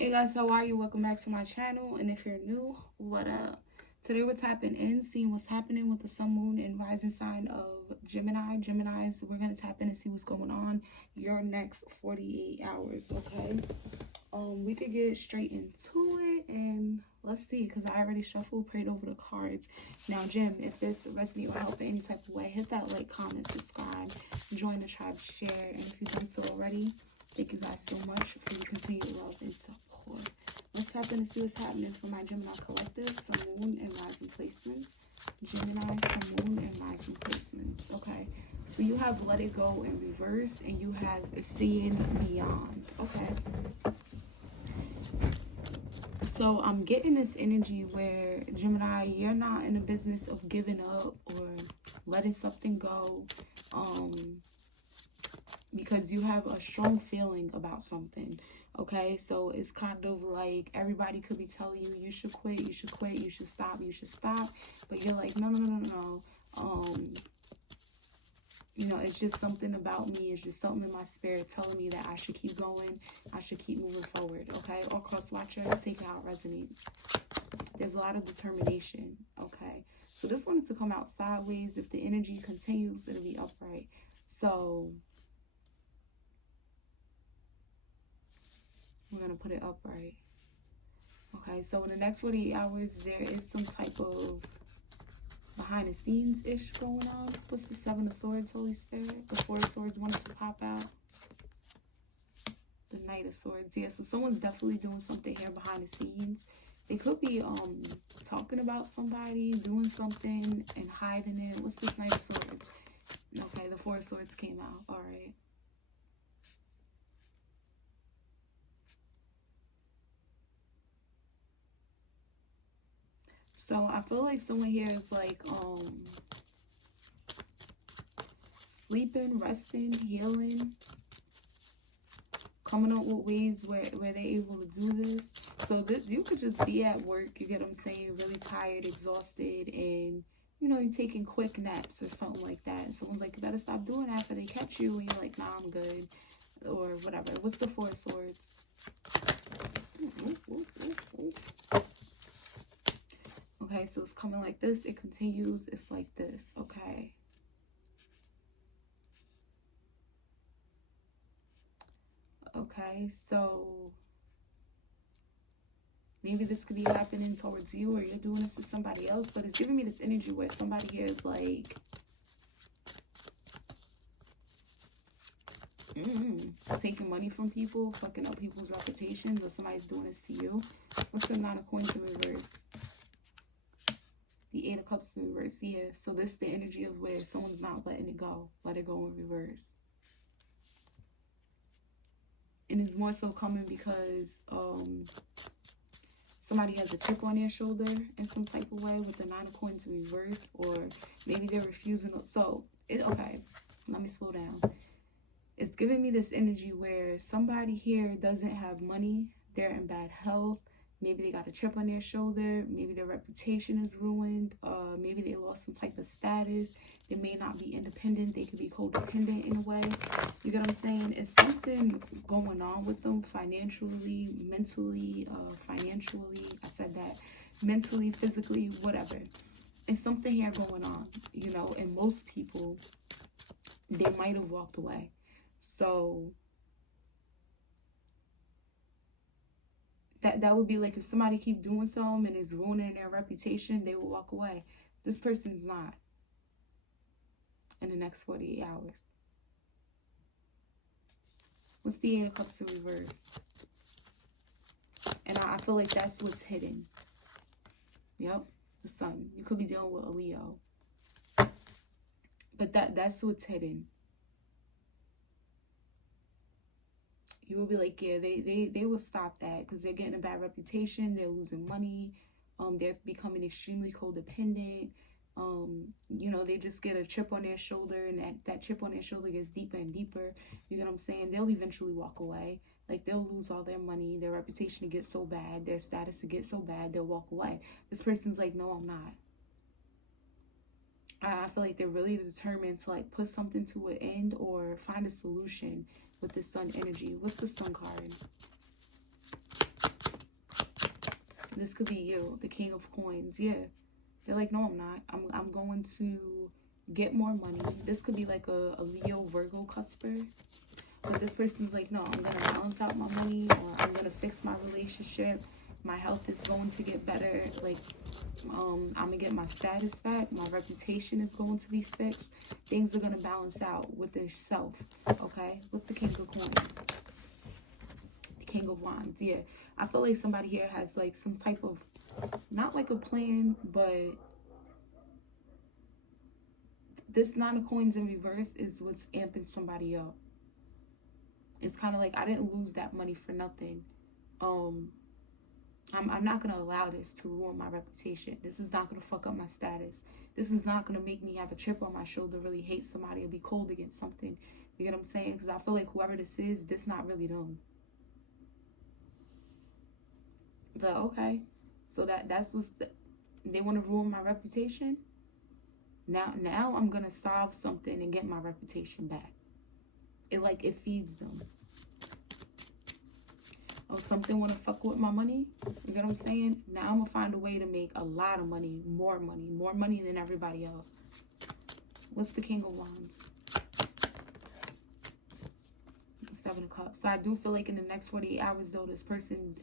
Hey guys, how are you? Welcome back to my channel. And if you're new, what up? Today we're tapping in, seeing what's happening with the sun, moon, and rising sign of Gemini. Geminis, we're gonna tap in and see what's going on your next 48 hours. Okay. We could get straight into it and let's see, because I already shuffled, prayed over the cards. Now, Jim, if this resonates or help in any type of way, hit that like, comment, subscribe, join the tribe, share, and if you've done so already, thank you guys so much for your continued love and support. Let's tap in and see what's happening for my Gemini collective, sun, moon, and rising placements. Gemini, sun, moon, and rising placements. Okay, so you have let it go in reverse, and you have seeing beyond. Okay. So I'm getting this energy where, Gemini, you're not in the business of giving up or letting something go. Because you have a strong feeling about something. Okay, so it's kind of like everybody could be telling you, you should quit, you should quit, you should stop, but you're like, no. You know, it's just something about me, it's just something in my spirit telling me that I should keep going, I should keep moving forward. Okay, or cross watcher, take it how it resonates. There's a lot of determination. Okay, so this one is to come out sideways. If the energy continues, it'll be upright. So we're going to put it upright. Okay, so in the next 48 hours, there is some type of behind the scenes-ish going on. What's the Seven of Swords, Holy Spirit? The Four of Swords wanted to pop out. The Knight of Swords. Yeah, so someone's definitely doing something here behind the scenes. They could be talking about somebody, doing something, and hiding it. What's this Knight of Swords? Okay, the Four of Swords came out. All right. So I feel like someone here is like sleeping, resting, healing, coming up with ways where they're able to do this. So you could just be at work, you get what I'm saying, really tired, exhausted, and you know, you're taking quick naps or something like that. And someone's like, you better stop doing that after they catch you, and you're like, nah, I'm good, or whatever. What's the Four of Swords? Okay, so it's coming like this, it continues, it's like this. Okay. Okay, so maybe this could be happening towards you, or you're doing this to somebody else, but it's giving me this energy where somebody here is like, taking money from people, fucking up people's reputations, or somebody's doing this to you. What's the Nine of Coins in reverse? The Eight of Cups in reverse. Yeah, so this is the energy of where someone's not letting it go. Let it go in reverse. And it's more so coming because somebody has a chip on their shoulder in some type of way with the Nine of Coins in reverse, or maybe they're refusing. So, okay, let me slow down. It's giving me this energy where somebody here doesn't have money, they're in bad health, maybe they got a chip on their shoulder, maybe their reputation is ruined, maybe they lost some type of status, they may not be independent, they could be codependent in a way. You get what I'm saying? It's something going on with them financially, mentally, financially, I said that, mentally, physically, whatever. It's something here going on, you know, and most people, they might have walked away. So that would be like if somebody keep doing something and is ruining their reputation, they will walk away. This person's not in the next 48 hours. What's the Eight of Cups in reverse? And I feel like that's what's hidden. Yep, the Sun. You could be dealing with a Leo. But that's what's hidden. You will be like, yeah, they will stop that because they're getting a bad reputation. They're losing money. They're becoming extremely codependent. You know, they just get a chip on their shoulder, and that chip on their shoulder gets deeper and deeper. You get what I'm saying? They'll eventually walk away. Like, they'll lose all their money, their reputation to get so bad, their status to get so bad, they'll walk away. This person's like, no, I'm not. I feel like they're really determined to like put something to an end or find a solution with the Sun energy. What's the Sun card? This could be you, the King of Coins. Yeah. They're like, no, I'm not. I'm going to get more money. This could be like a Leo Virgo cusper. But this person's like, no, I'm going to balance out my money, or I'm going to fix my relationship. My health is going to get better. Like, I'm going to get my status back. My reputation is going to be fixed. Things are going to balance out with their self. Okay? What's the King of Coins? The King of Wands. Yeah. I feel like somebody here has like some type of, not like a plan, but this Nine of Coins in reverse is what's amping somebody up. It's kind of like, I didn't lose that money for nothing. I'm not going to allow this to ruin my reputation. This is not going to fuck up my status. This is not going to make me have a chip on my shoulder, really hate somebody, or be cold against something. You get what I'm saying? Because I feel like whoever this is, this not really them. Okay. So that's what's they want to ruin my reputation. Now I'm going to solve something and get my reputation back. It feeds them. Oh, something want to fuck with my money? You get what I'm saying? Now I'm going to find a way to make a lot of money, more money than everybody else. What's the King of Wands? Seven of Cups. So I do feel like in the next 48 hours, though, this person,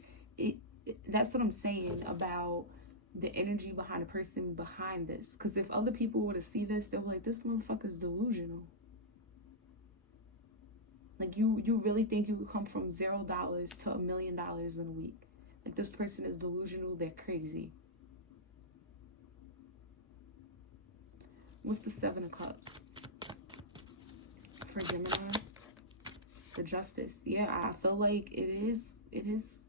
that's what I'm saying about the energy behind the person behind this. Because if other people were to see this, they'll be like, this motherfucker's delusional. Like, you really think you could come from $0 to $1 million in a week? Like, this person is delusional. They're crazy. What's the Seven of Cups? For Gemini? The Justice. Yeah, I feel like it is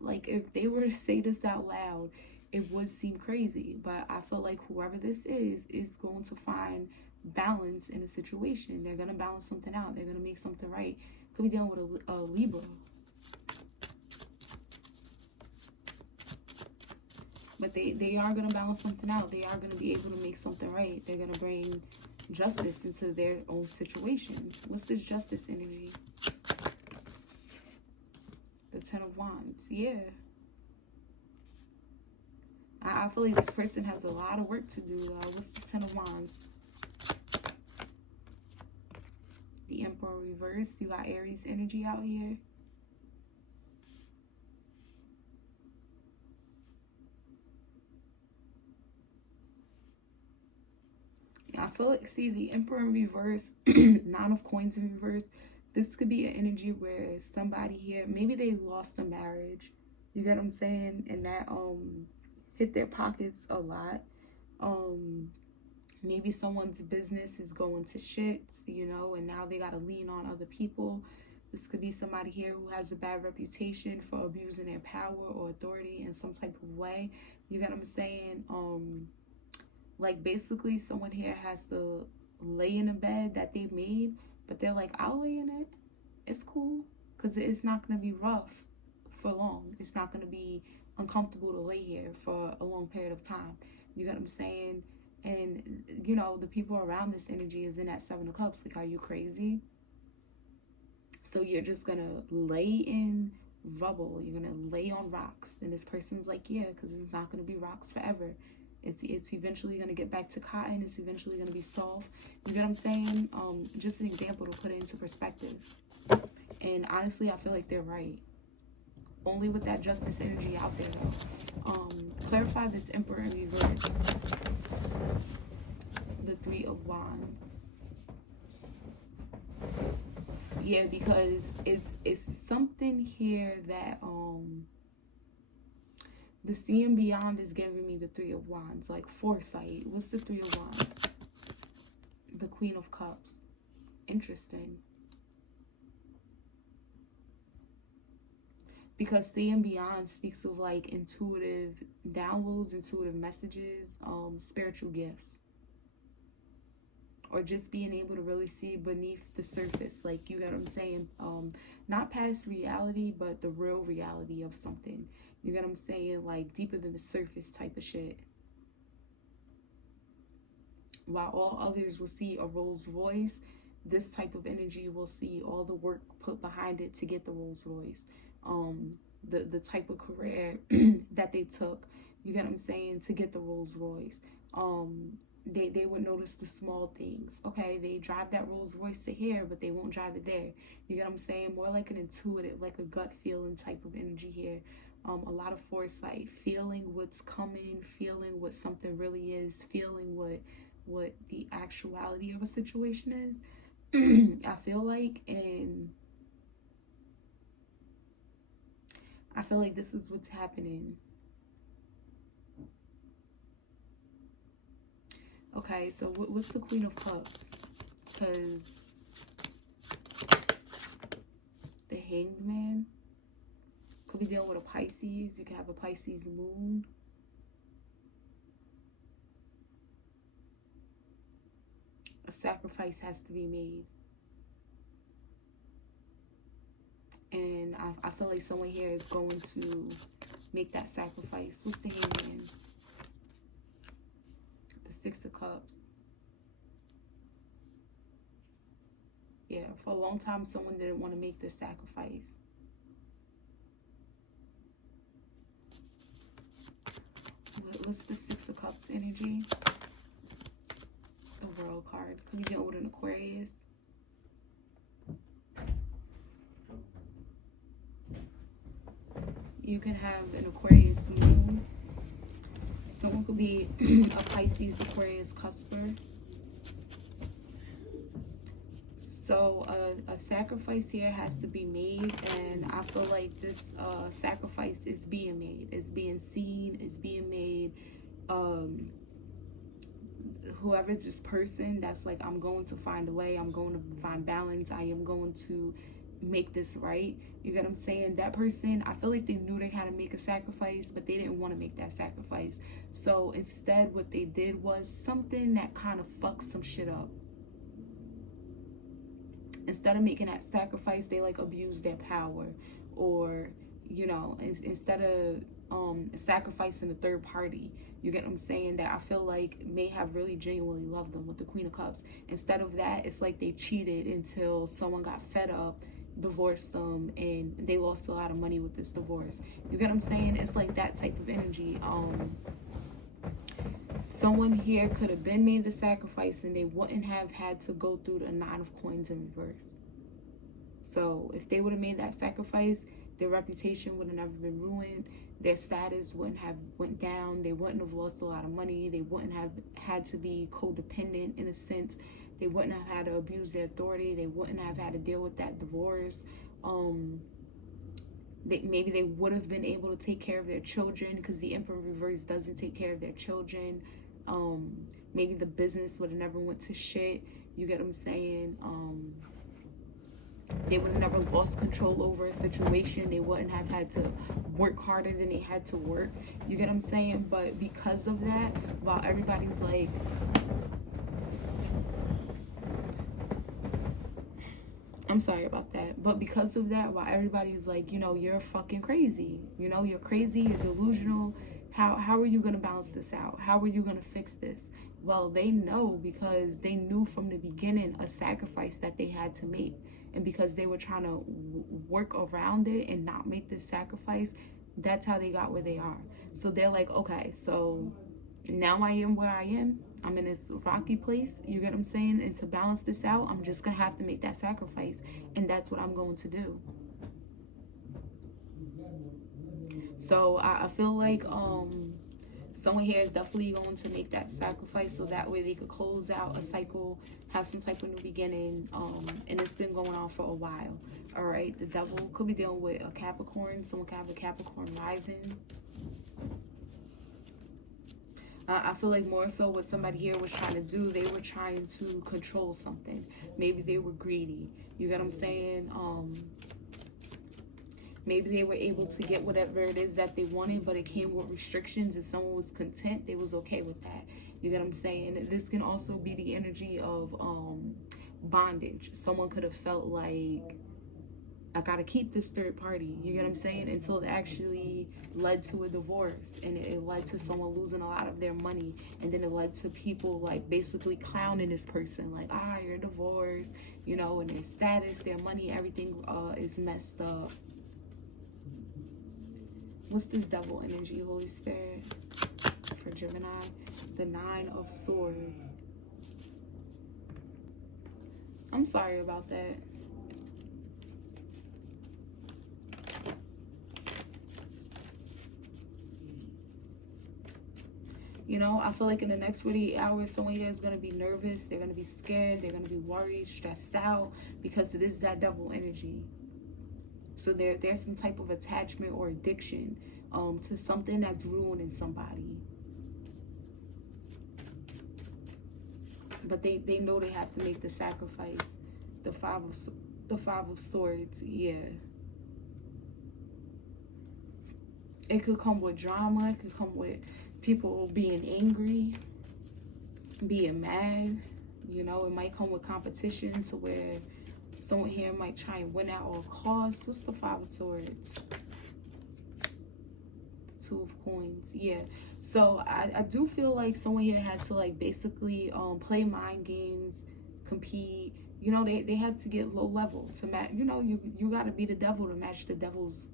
like, if they were to say this out loud, it would seem crazy. But I feel like whoever this is going to find balance in a situation. They're going to balance something out. They're going to make something right. Could be dealing with a Libra. But they are going to balance something out. They are going to be able to make something right. They're going to bring justice into their own situation. What's this justice energy? The Ten of Wands. Yeah. I feel like this person has a lot of work to do. What's the Ten of Wands? The Emperor reverse. You got Aries energy out here. Yeah, I feel like, see, the Emperor in reverse, Nine of Coins in reverse. This could be an energy where somebody here, maybe they lost a marriage. You get what I'm saying? And that hit their pockets a lot. Maybe someone's business is going to shit, you know, and now they got to lean on other people. This could be somebody here who has a bad reputation for abusing their power or authority in some type of way. You get what I'm saying? Like, basically, someone here has to lay in a bed that they made, but they're like, I'll lay in it. It's cool. Because it's not going to be rough for long. It's not going to be uncomfortable to lay here for a long period of time. You get what I'm saying? And, you know, the people around this energy is in that Seven of Cups. Like, are you crazy? So you're just going to lay in rubble. You're going to lay on rocks. And this person's like, yeah, because it's not going to be rocks forever. It's eventually going to get back to cotton. It's eventually going to be soft. You get what I'm saying? Just an example to put it into perspective. And honestly, I feel like they're right. Only with that justice energy out there, though. Clarify this Emperor in reverse. The Three of Wands. Yeah, because it's something here that the seeing beyond is giving me the Three of Wands, like foresight. What's the Three of Wands? The Queen of Cups. Interesting. Because seeing beyond speaks of like intuitive downloads, intuitive messages, spiritual gifts. Or just being able to really see beneath the surface. Like, you get what I'm saying? Not past reality, but the real reality of something. You get what I'm saying? Like, deeper than the surface type of shit. While all others will see a Rolls Royce, this type of energy will see all the work put behind it to get the Rolls Royce. The type of career that they took. You get what I'm saying? To get the Rolls Royce. They would notice the small things. Okay, they drive that Rolls Royce to here, but they won't drive it there. You get what I'm saying? More like an intuitive, like a gut feeling type of energy here. A lot of foresight, feeling what's coming, feeling what something really is, feeling what the actuality of a situation is. I feel like, and I feel like this is what's happening. Okay, so what's the Queen of Cups? Because the Hanged Man could be dealing with a Pisces. You could have a Pisces moon. A sacrifice has to be made. And I feel like someone here is going to make that sacrifice. What's the Hanged Man? The Six of Cups. Yeah, for a long time, someone didn't want to make this sacrifice. What's the Six of Cups energy? The World card. Could be dealing with an Aquarius. You can have an Aquarius moon. Someone could be a Pisces Aquarius cusper. So a sacrifice here has to be made, and I feel like this sacrifice is being made. It's being seen. It's being made. Whoever's this person that's like, I'm going to find a way. I'm going to find balance. I am going to make this right. You get what I'm saying? That person, I feel like they knew they had to make a sacrifice, but they didn't want to make that sacrifice. So instead, what they did was something that kind of fucked some shit up. Instead of making that sacrifice, they like abused their power, or, you know, instead of sacrificing a third party, you get what I'm saying, that I feel like may have really genuinely loved them with the Queen of Cups. Instead of that, it's like they cheated until someone got fed up, divorced them, and they lost a lot of money with this divorce. You get what I'm saying? It's like that type of energy. Someone here could have been made the sacrifice and they wouldn't have had to go through the Nine of Coins in reverse. So if they would have made that sacrifice, their reputation would have never been ruined. Their status wouldn't have went down. They wouldn't have lost a lot of money. They wouldn't have had to be codependent in a sense. They wouldn't have had to abuse their authority. They wouldn't have had to deal with that divorce. Maybe they would have been able to take care of their children, because the Emperor reverse doesn't take care of their children. Maybe the business would have never went to shit. You get what I'm saying? They would have never lost control over a situation. They wouldn't have had to work harder than they had to work. You get what I'm saying? But because of that, while everybody's like, I'm sorry about that. But because of that, while everybody's like, you know, you're fucking crazy. You know, you're crazy, you're delusional. How are you going to balance this out? How are you going to fix this? Well, they know, because they knew from the beginning a sacrifice that they had to make. And because they were trying to work around it and not make this sacrifice, that's how they got where they are. So they're like, okay, so now I am where I am. I'm in this rocky place, you get what I'm saying? And to balance this out, I'm just going to have to make that sacrifice. And that's what I'm going to do. So I feel like someone here is definitely going to make that sacrifice, so that way they could close out a cycle, have some type of new beginning. And it's been going on for a while. All right, the Devil could be dealing with a Capricorn. Someone could have a Capricorn rising. I feel like more so what somebody here was trying to do, they were trying to control something. Maybe they were greedy. You get what I'm saying? Maybe they were able to get whatever it is that they wanted, but it came with restrictions, and someone was content. They was okay with that. You get what I'm saying? This can also be the energy of bondage. Someone could have felt like, I gotta keep this third party, you get what I'm saying, until it actually led to a divorce, and it led to someone losing a lot of their money, and then it led to people like basically clowning this person, like, you're divorced, you know, and their status, their money, everything is messed up. What's this devil energy, Holy Spirit, for Gemini? The 9 of Swords. I'm sorry about that. You know, I feel like in the next 48 hours, someone here is going to be nervous. They're going to be scared. They're going to be worried, stressed out, because it is that devil energy. So there's some type of attachment or addiction to something that's ruining somebody. But they know they have to make the sacrifice. The 5 of Swords, yeah. It could come with drama. It could come with people being angry, being mad. You know, it might come with competition to where someone here might try and win at all costs. What's the 5 of Swords? The 2 of Coins, yeah. So I do feel like someone here had to like basically play mind games, compete. You know, they had to get low level to match. You know, you got to be the devil to match the devil's.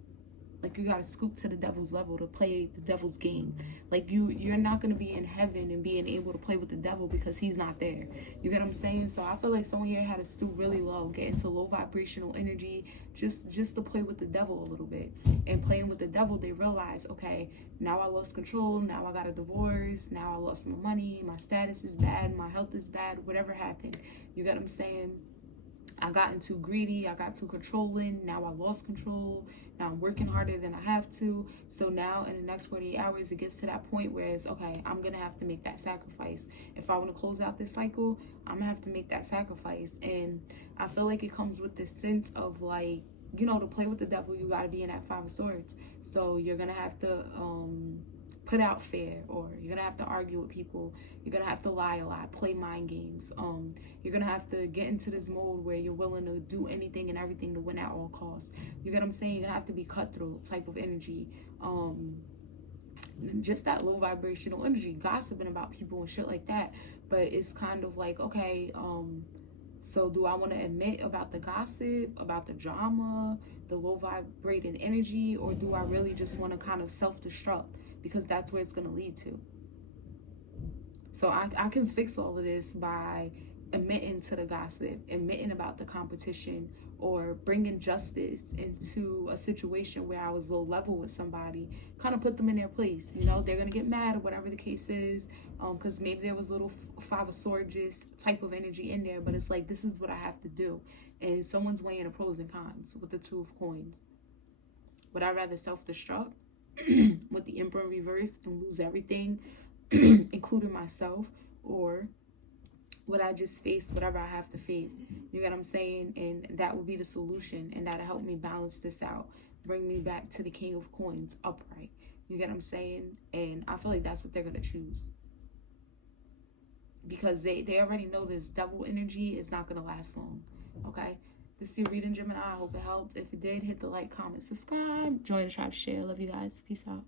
Like, you got to scoop to the devil's level to play the devil's game. Like, you're not going to be in heaven and being able to play with the devil because he's not there. You get what I'm saying? So I feel like someone here had to stoop really low, get into low vibrational energy, just to play with the devil a little bit. And playing with the devil, they realize, okay, now I lost control. Now I got a divorce. Now I lost my money. My status is bad. My health is bad. Whatever happened. You get what I'm saying? I got too greedy, I got too controlling, now I lost control, now I'm working harder than I have to. So now in the next 48 hours, it gets to that point where it's, okay, I'm going to have to make that sacrifice. If I want to close out this cycle, I'm going to have to make that sacrifice. And I feel like it comes with this sense of like, you know, to play with the devil, you got to be in that 5 of Swords. So you're going to have to put out fear, or you're going to have to argue with people. You're going to have to lie a lot, play mind games. You're going to have to get into this mode where you're willing to do anything and everything to win at all costs. You get what I'm saying? You're going to have to be cutthroat type of energy. Just that low vibrational energy, gossiping about people and shit like that. But it's kind of like, okay, so do I want to admit about the gossip, about the drama, the low vibrating energy, or do I really just want to kind of self-destruct? Because that's where it's going to lead to. So I can fix all of this by admitting to the gossip, admitting about the competition, or bringing justice into a situation where I was low level with somebody, kind of put them in their place. You know, they're going to get mad or whatever the case is, because maybe there was a little 5 of Swords type of energy in there, but it's like, this is what I have to do. And someone's weighing the pros and cons with the 2 of Coins. Would I rather self-destruct with the Emperor in reverse and lose everything, including myself, or would I just face whatever I have to face? You get what I'm saying? And that would be the solution, and that'll help me balance this out, bring me back to the King of Coins upright. You get what I'm saying? And I feel like that's what they're going to choose, because they already know this devil energy is not going to last long. Okay, this is your reading, Gemini. I hope it helped. If it did, hit the like, comment, subscribe, join the tribe, share. Love you guys. Peace out.